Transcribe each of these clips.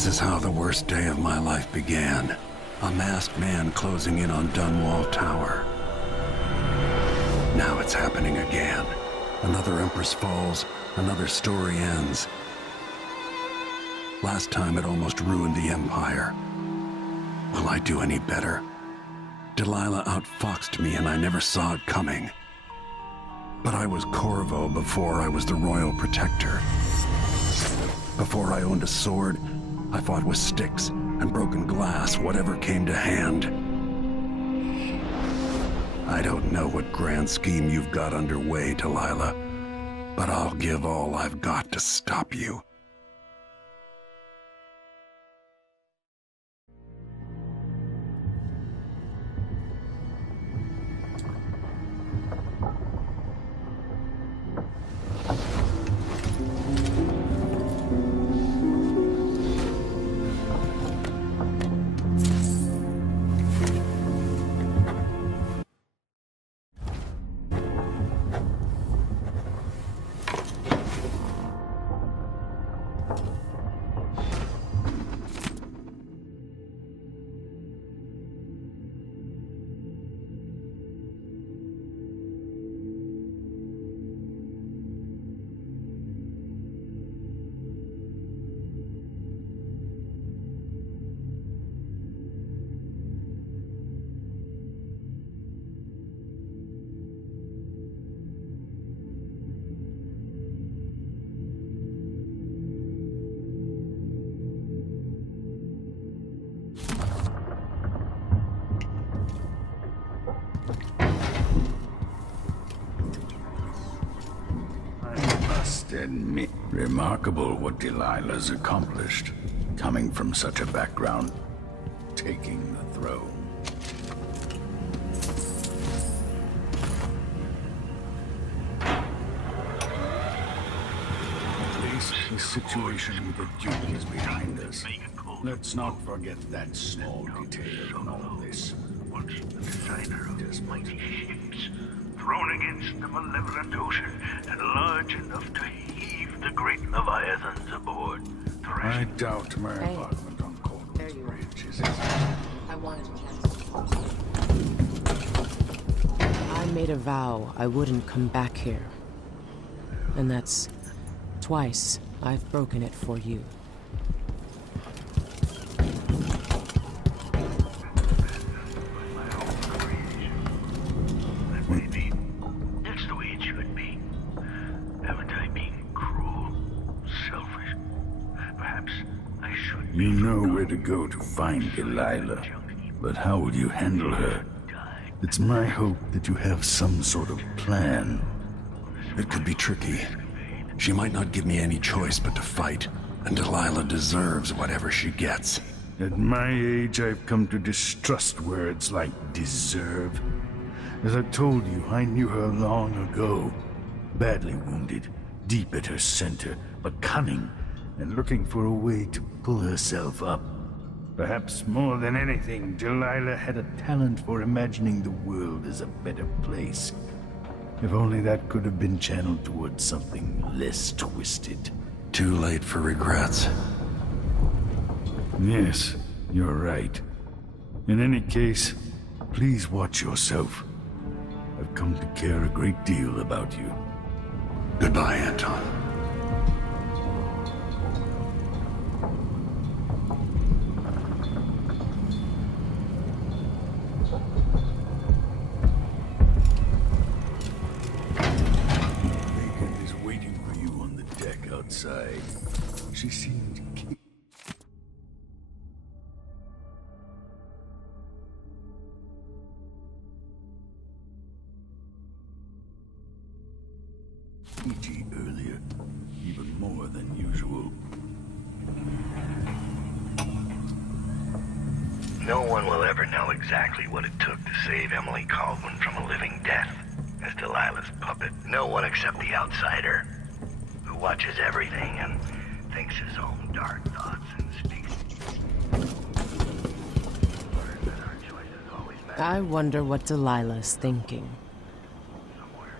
This is how the worst day of my life began. A masked man closing in on Dunwall Tower. Now it's happening again. Another Empress falls, another story ends. Last time it almost ruined the Empire. Will I do any better? Delilah outfoxed me and I never saw it coming. But I was Corvo before I was the Royal Protector. Before I owned a sword, I fought with sticks and broken glass, whatever came to hand. I don't know what grand scheme you've got underway, Delilah, but I'll give all I've got to stop you. Admit, remarkable what Delilah's accomplished, coming from such a background, taking the throne. At least the situation with the Duke is behind us. Let's not forget that small detail in all this. Once the designer of these mighty ships, thrown against the malevolent ocean and large enough to heave the great leviathans aboard. I doubt my apartment on Corvo's Bridge is I wanted to I made a vow I wouldn't come back here. And that's twice I've broken it for you. You know where to go to find Delilah, but how will you handle her? It's my hope that you have some sort of plan. It could be tricky. She might not give me any choice but to fight, and Delilah deserves whatever she gets. At my age, I've come to distrust words like deserve. As I told you, I knew her long ago. Badly wounded, deep at her center, but cunning, and looking for a way to pull herself up. Perhaps more than anything, Delilah had a talent for imagining the world as a better place. If only that could have been channeled towards something less twisted. Too late for regrets. Yes, you're right. In any case, please watch yourself. I've come to care a great deal about you. Goodbye, Anton. Outside. She seemed cagey earlier, even more than usual. No one will ever know exactly what it took to save Emily Caldwin from a living death as Delilah's puppet. No one except the outsider, who watches everything and thinks his own dark thoughts and speaks. I wonder what Delilah's thinking. Somewhere.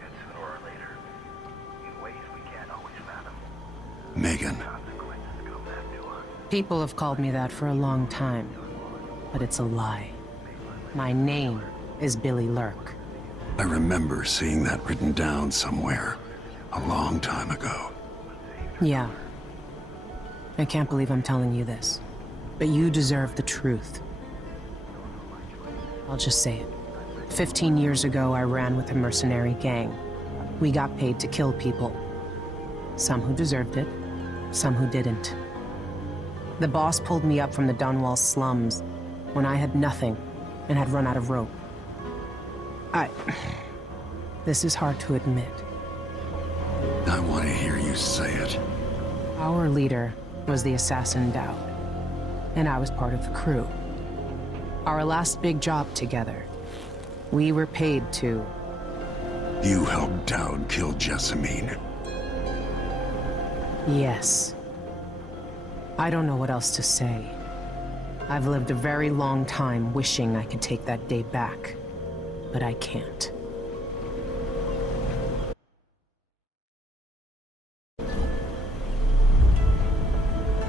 And sooner or later, in ways we can't always fathom, Megan. consequences come back to us. People have called me that for a long time, but it's a lie. My name is Billy Lurk. I remember seeing that written down somewhere a long time ago. Yeah. I can't believe I'm telling you this, but you deserve the truth. I'll just say it. 15 years ago, I ran with a mercenary gang. We got paid to kill people. Some who deserved it, some who didn't. The boss pulled me up from the Dunwall slums when I had nothing and had run out of rope. This is hard to admit. I want to hear you say it. Our leader was the assassin Dowd, and I was part of the crew. Our last big job together, we were paid to... You helped Dowd kill Jessamine. Yes. I don't know what else to say. I've lived a very long time wishing I could take that day back, but I can't.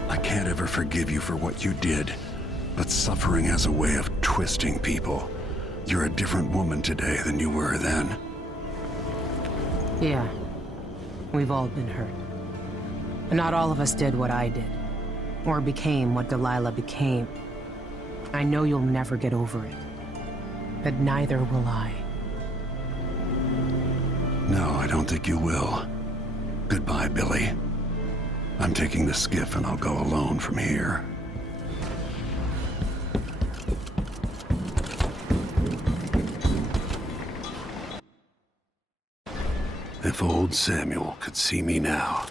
I can't ever forgive you for what you did, but suffering has a way of twisting people. You're a different woman today than you were then. Yeah. We've all been hurt. And not all of us did what I did, or became what Delilah became. I know you'll never get over it, but neither will I. No, I don't think you will. Goodbye, Billy. I'm taking the skiff and I'll go alone from here. If old Samuel could see me now.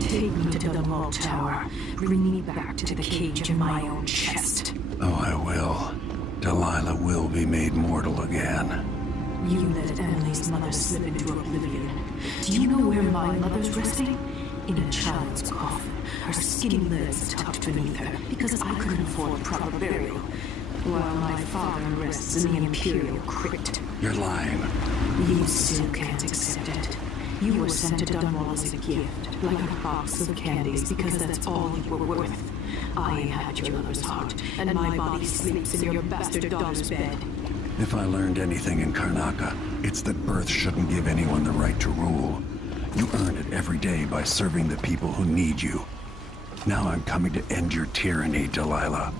Take me to the Dunwall Tower. Bring me back to the cage in my own chest. Oh, I will. Delilah will be made mortal again. You let Emily's mother slip into oblivion. Do you know where my mother's resting? In a child's coffin, her skinny legs tucked beneath her, because I couldn't afford proper burial. While my father rests in the Imperial crypt. You're lying. You still can't accept it. You were sent to Dunwall as a gift, like a box of candies, because that's all you were worth. I inhabit your lover's heart, and my body sleeps in your bastard daughter's bed. If I learned anything in Karnaca, it's that birth shouldn't give anyone the right to rule. You earn it every day by serving the people who need you. Now I'm coming to end your tyranny, Delilah.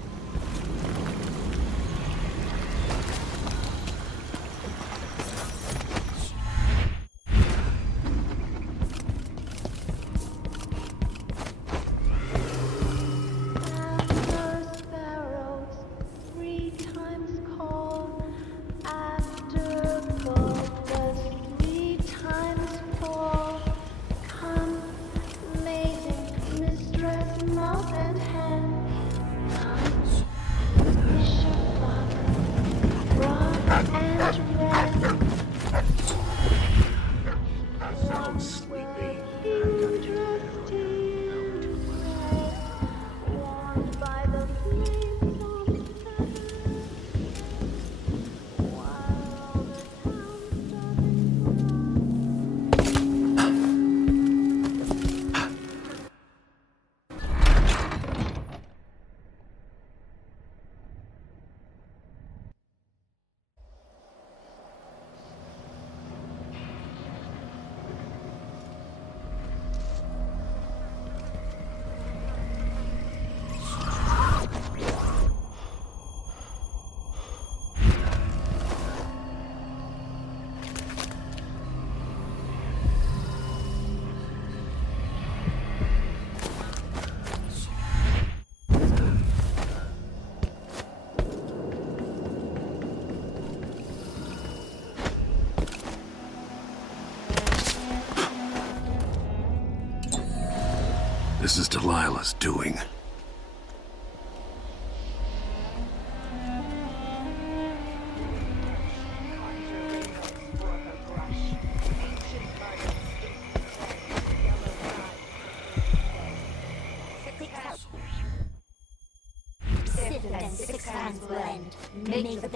This is Delilah's doing.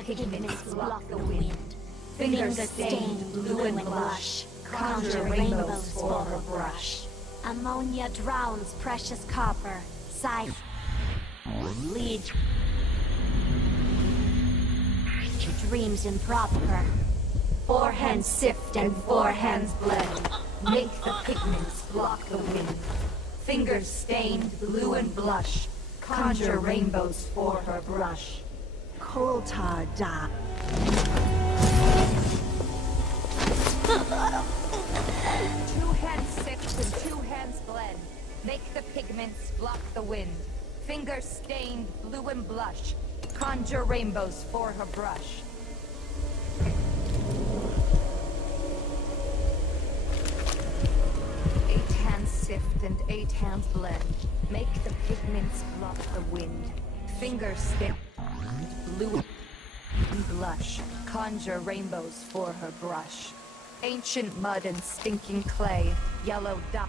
pigments block the wind. Fingers stained blue and blush, conjure rainbows for her brush. Ammonia drowns precious copper, sight lead to dreams improper. Four hands sift and four hands blend, make the pigments block the wind. Fingers stained blue and blush, conjure rainbows for her brush. Coal tar da. Two hands sift and two hands blend, make the pigments block the wind. Fingers stained blue and blush, conjure rainbows for her brush. Eight hands sift and eight hands blend, make the pigments block the wind. Fingers stained blue and blush, conjure rainbows for her brush. Ancient mud and stinking clay, yellow dot.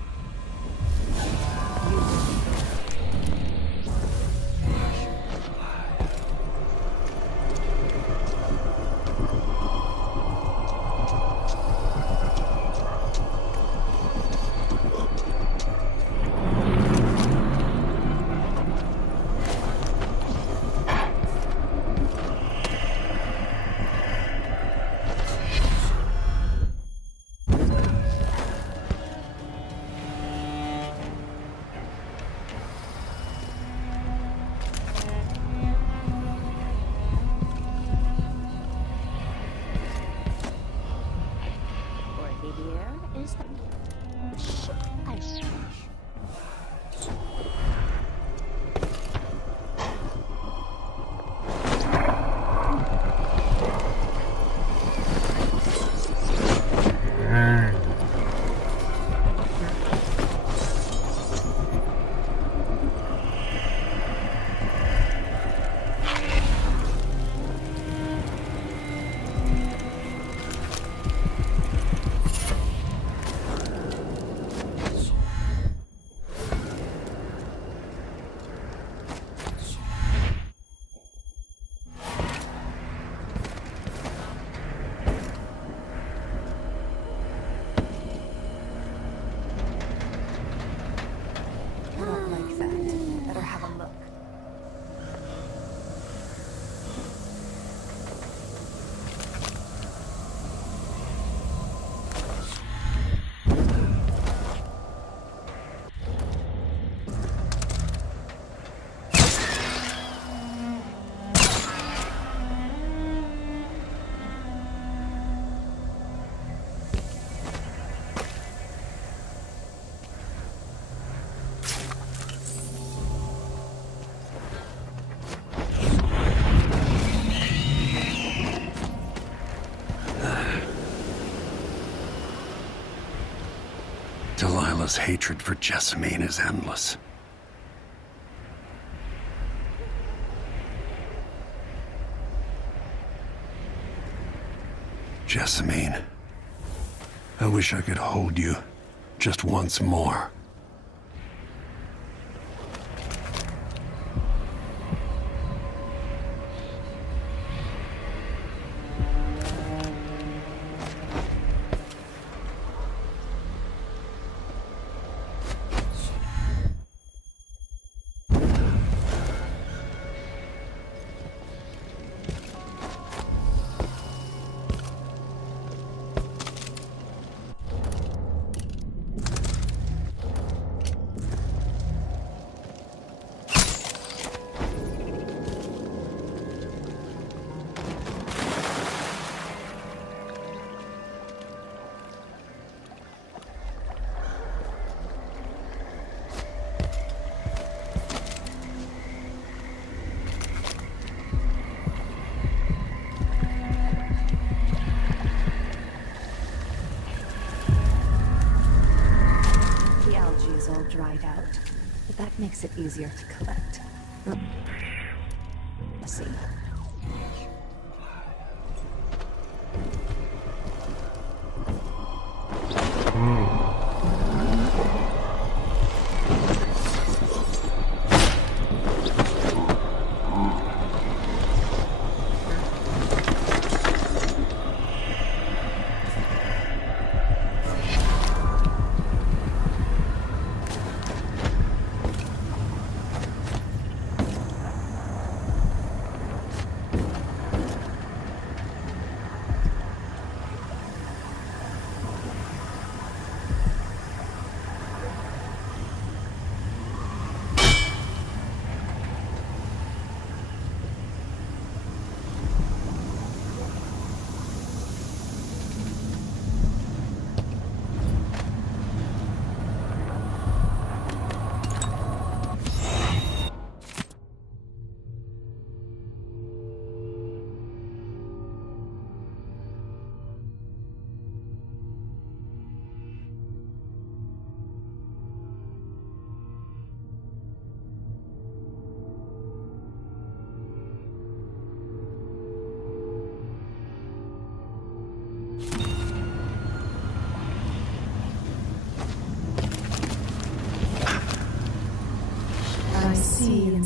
Delilah's hatred for Jessamine is endless. Jessamine, I wish I could hold you just once more. All dried out, but that makes it easier to collect. Let's see.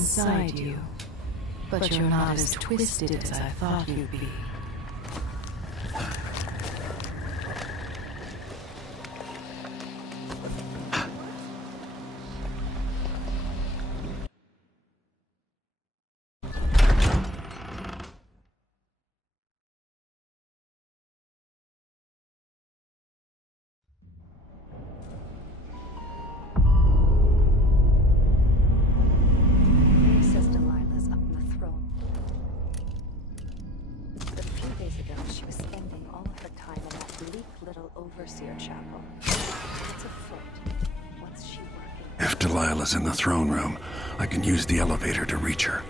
inside you. But you're not as twisted as I thought you'd be. If Delilah's in the throne room, I can use the elevator to reach her.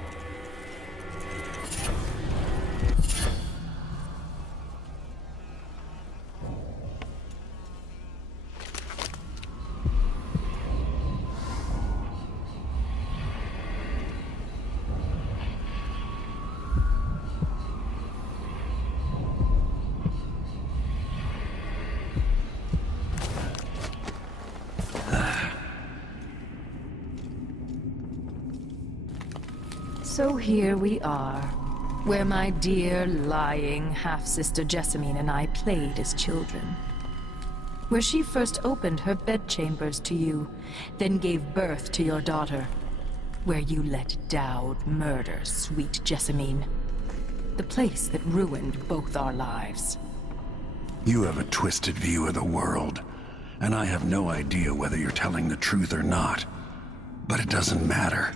So here we are, where my dear, lying half-sister Jessamine and I played as children. Where she first opened her bedchambers to you, then gave birth to your daughter. Where you let Dowd murder sweet Jessamine. The place that ruined both our lives. You have a twisted view of the world, and I have no idea whether you're telling the truth or not. But it doesn't matter.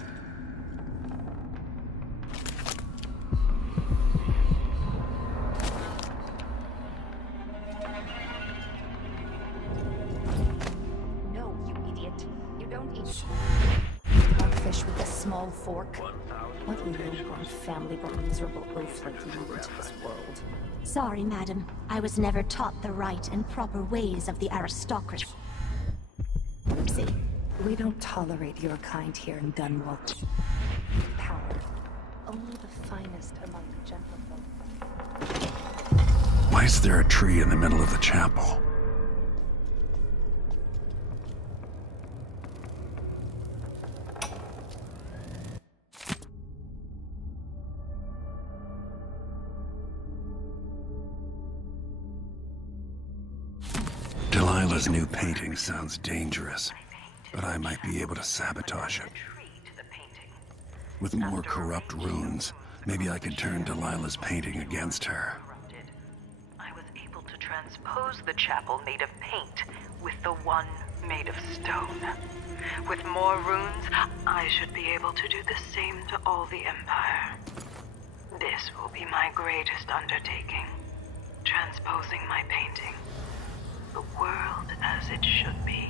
Fork. What low-born family brought a miserable oaf like you into this world? Sorry, madam. I was never taught the right and proper ways of the aristocracy. We don't tolerate your kind here in Dunwall. Power. Only the finest among the gentlefolk. Why is there a tree in the middle of the chapel? Delilah's new painting sounds dangerous, but I might be able to sabotage it. With more corrupt runes, maybe I could turn Delilah's painting against her. I was able to transpose the chapel made of paint with the one made of stone. With more runes, I should be able to do the same to all the Empire. This will be my greatest undertaking, transposing my painting. The world as it should be,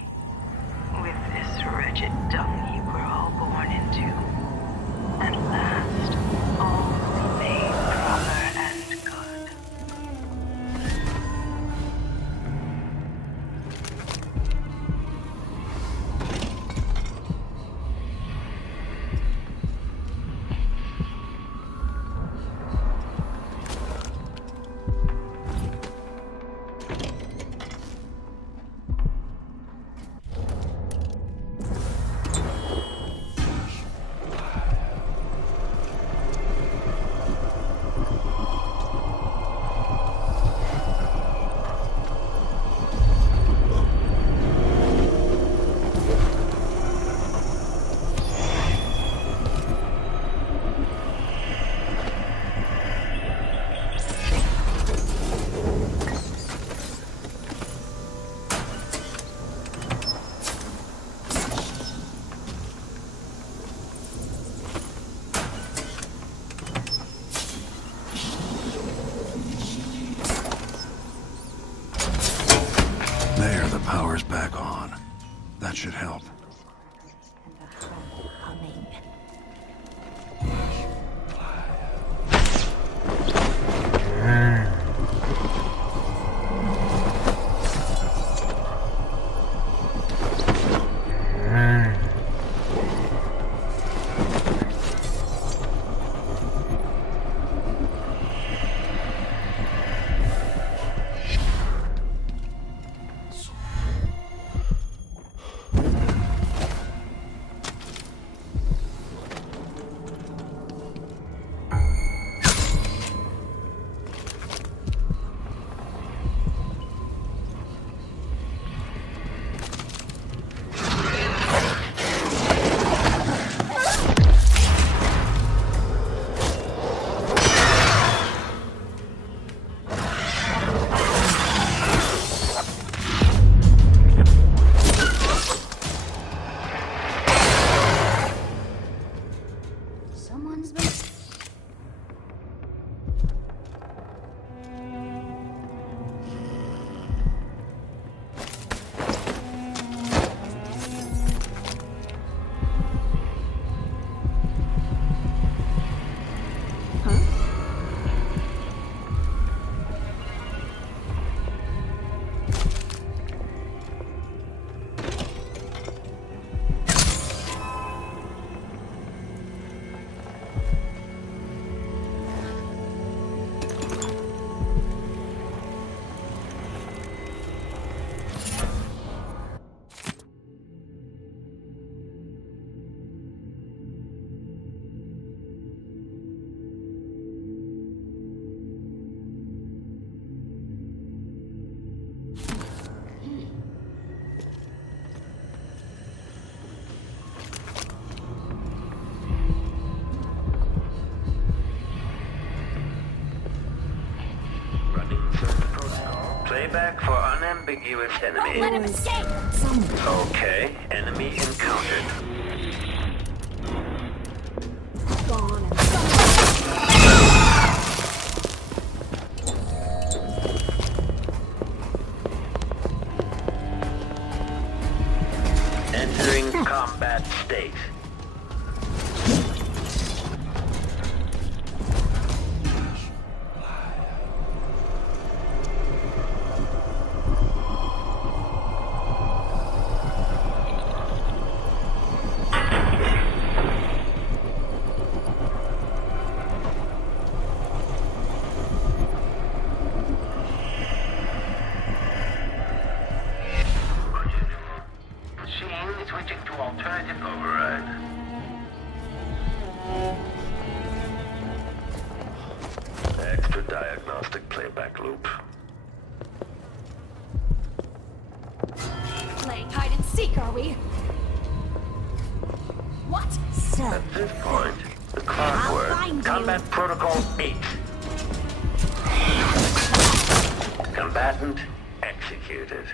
with this wretched dung heap we're all born into. At last, all will be made proper and good. There, the power's back on. That should help. And a hum humming. Playback for unambiguous enemy. Let him escape! Okay, enemy encountered. Gone. Entering combat state. Switching to alternative override. Extra diagnostic playback loop. Playing hide and seek, are we? What? So, At this point, the I'll clockwork. find you. Combat Protocol 8. Combatant executed.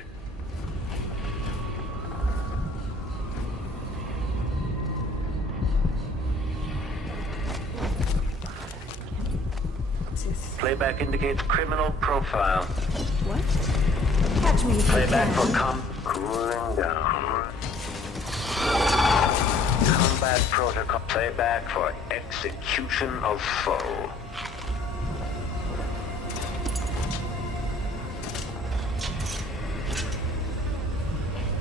Playback indicates criminal profile. What? Catch me if you Playback can. for cooling down. Combat protocol. Playback for execution of foe.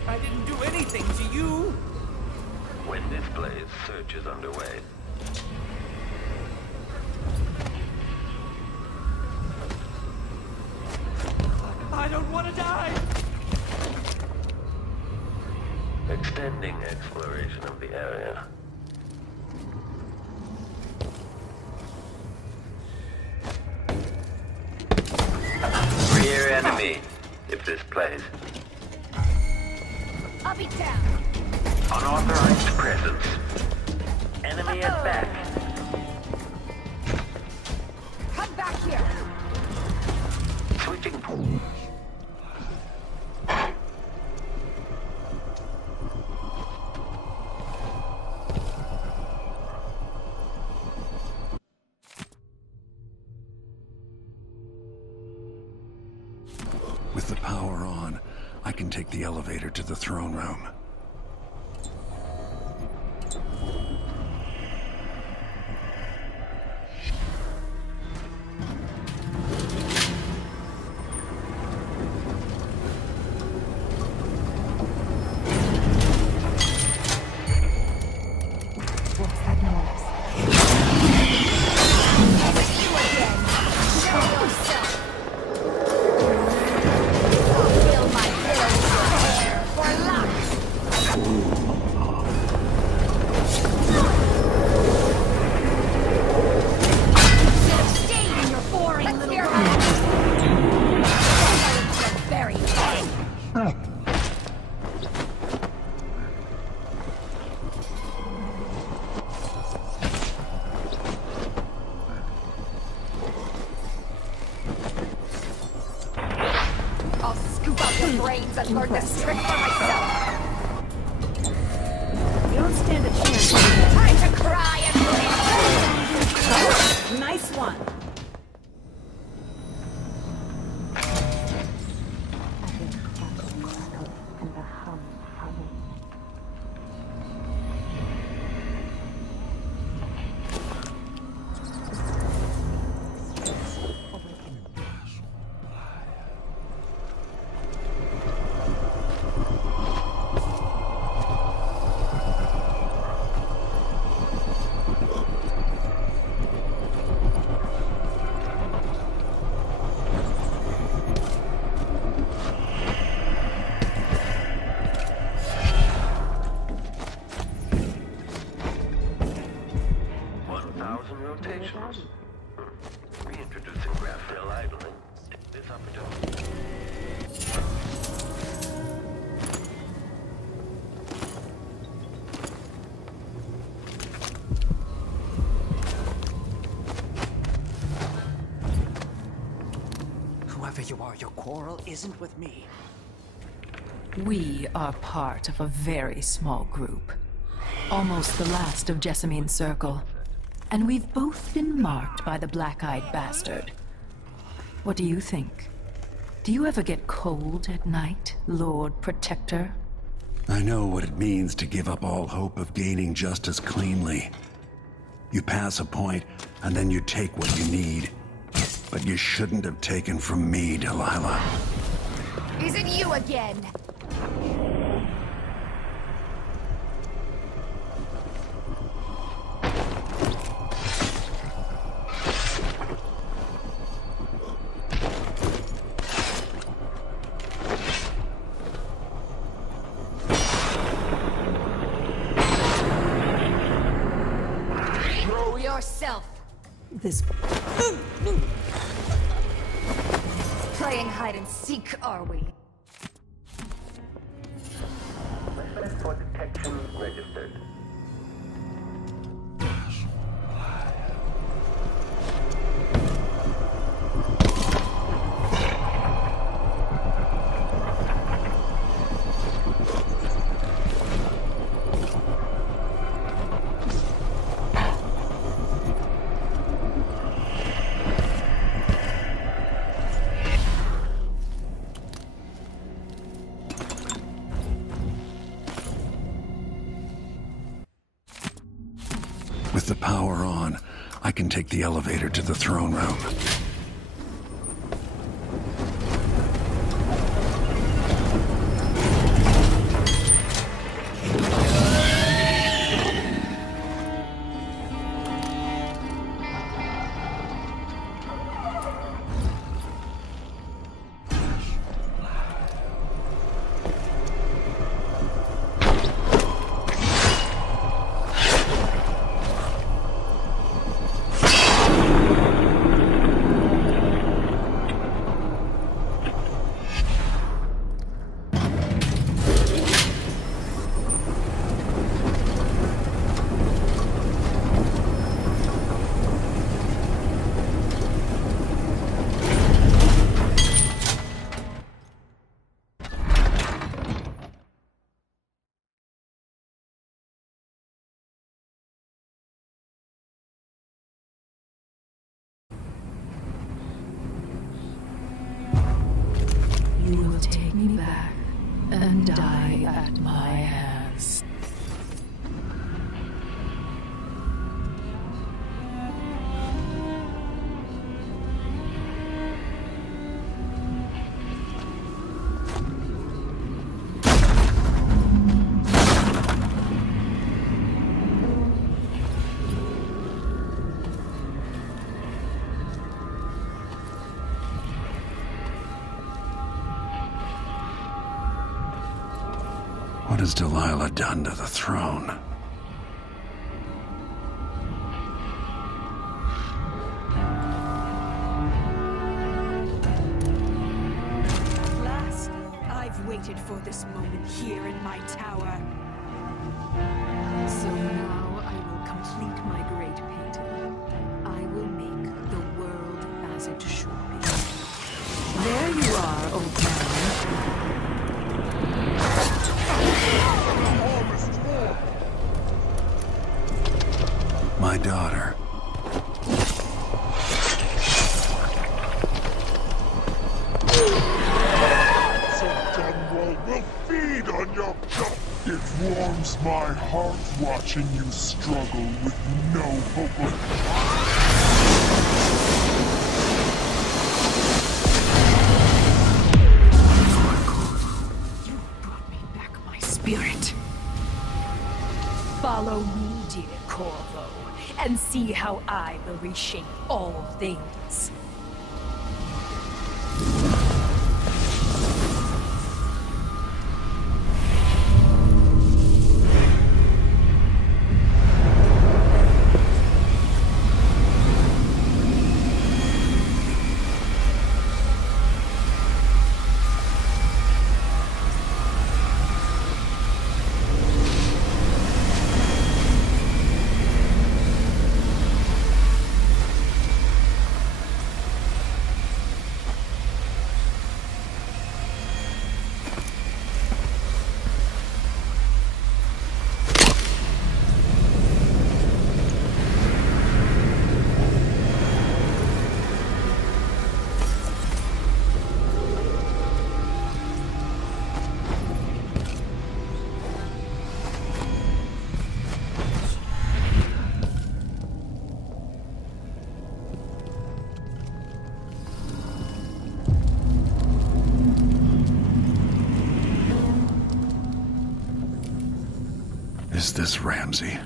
I didn't do anything to you. When displays, search is underway. I don't want to die. Extending exploration of the area. Rear enemy, if this plays. I'll be down. Unauthorized presence. Enemy at back. Come back here. Switching. With the power on, I can take the elevator to the throne room. What's that noise? You again. Show yourself. Fill my pillow with your hair for luck. Should have stayed in your boring little room. Your very head. I'll scoop out your brains and learn this trick for myself. You don't stand a chance. Time to cry and bleed. Nice one. your quarrel isn't with me. We are part of a very small group. Almost the last of Jessamine's circle. And we've both been marked by the black-eyed bastard. What do you think? Do you ever get cold at night, Lord Protector? I know what it means to give up all hope of gaining justice cleanly. You pass a point, and then you take what you need. But you shouldn't have taken from me, Delilah. Is it you again? Yourself. This... Playing hide and seek, are we? Request for detection registered. With the power on, I can take the elevator to the throne room. You will take me back and die at my hands. What has Delilah done to the throne? At last, I've waited for this moment here in my tower. So now I will complete my great painting. I will make the world as it should be. There you are, old man. My daughter. Dunwall will feed on your guts. It warms my heart watching you struggle with no hope of... Spirit. Follow me, dear Corvo, and see how I will reshape all things. Is this Ramsey?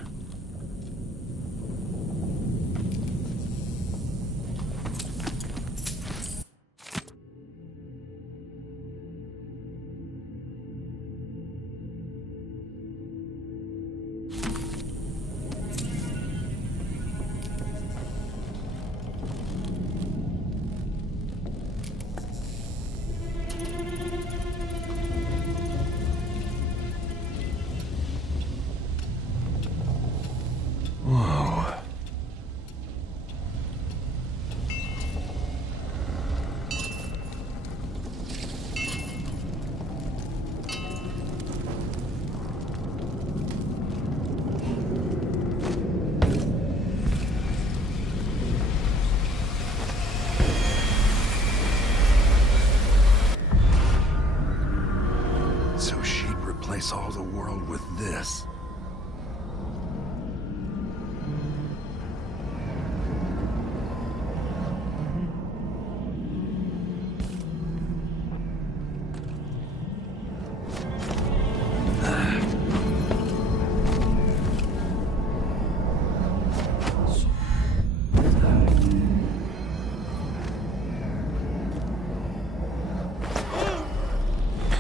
All the world with this.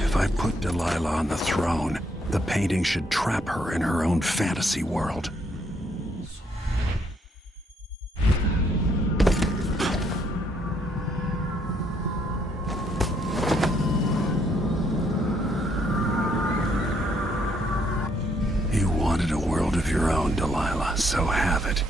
If I put Delilah on the throne, the painting should trap her in her own fantasy world. You wanted a world of your own, Delilah, so have it.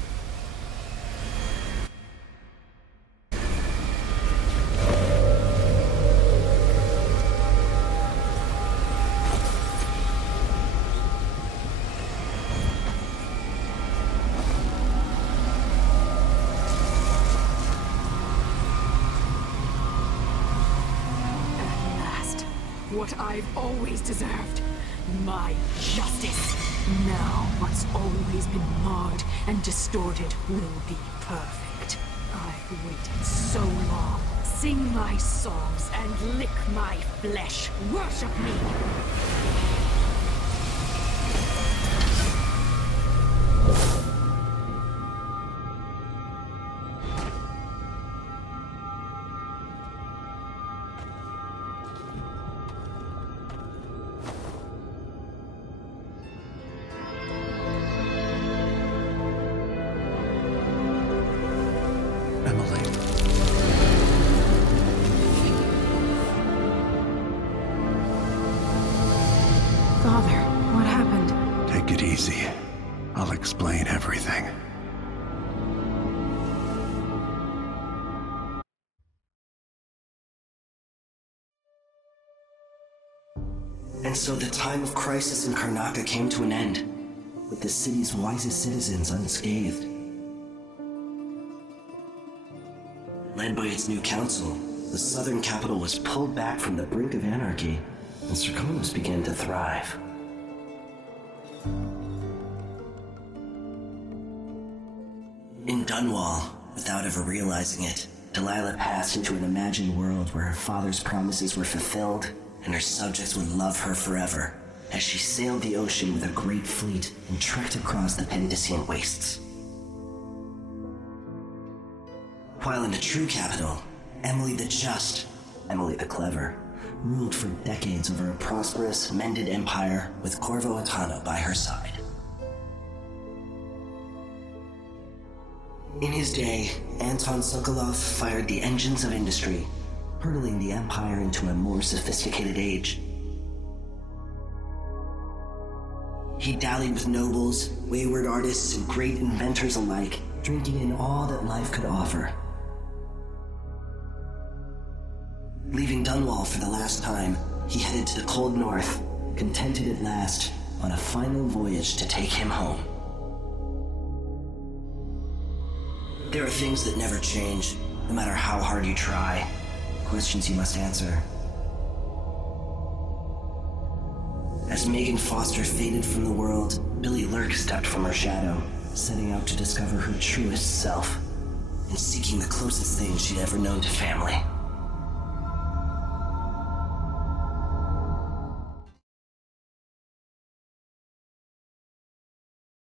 What I've always deserved. My justice. Now what's always been marred and distorted will be perfect. I've waited so long. Sing my songs and lick my flesh. Worship me! Father, what happened? Take it easy. I'll explain everything. And so the time of crisis in Karnaca came to an end, with the city's wisest citizens unscathed. Led by its new council, the southern capital was pulled back from the brink of anarchy, and Serkonos began to thrive. In Dunwall, without ever realizing it, Delilah passed into an imagined world where her father's promises were fulfilled and her subjects would love her forever, as she sailed the ocean with a great fleet and trekked across the Pendician wastes. While in the true capital, Emily the Just, Emily the Clever, ruled for decades over a prosperous, mended empire with Corvo Attano by her side. In his day, Anton Sokolov fired the engines of industry, hurtling the empire into a more sophisticated age. He dallied with nobles, wayward artists, and great inventors alike, drinking in all that life could offer. Leaving Dunwall for the last time, he headed to the cold north, contented at last on a final voyage to take him home. There are things that never change, no matter how hard you try. Questions you must answer. As Megan Foster faded from the world, Billy Lurk stepped from her shadow, setting out to discover her truest self, and seeking the closest thing she'd ever known to family.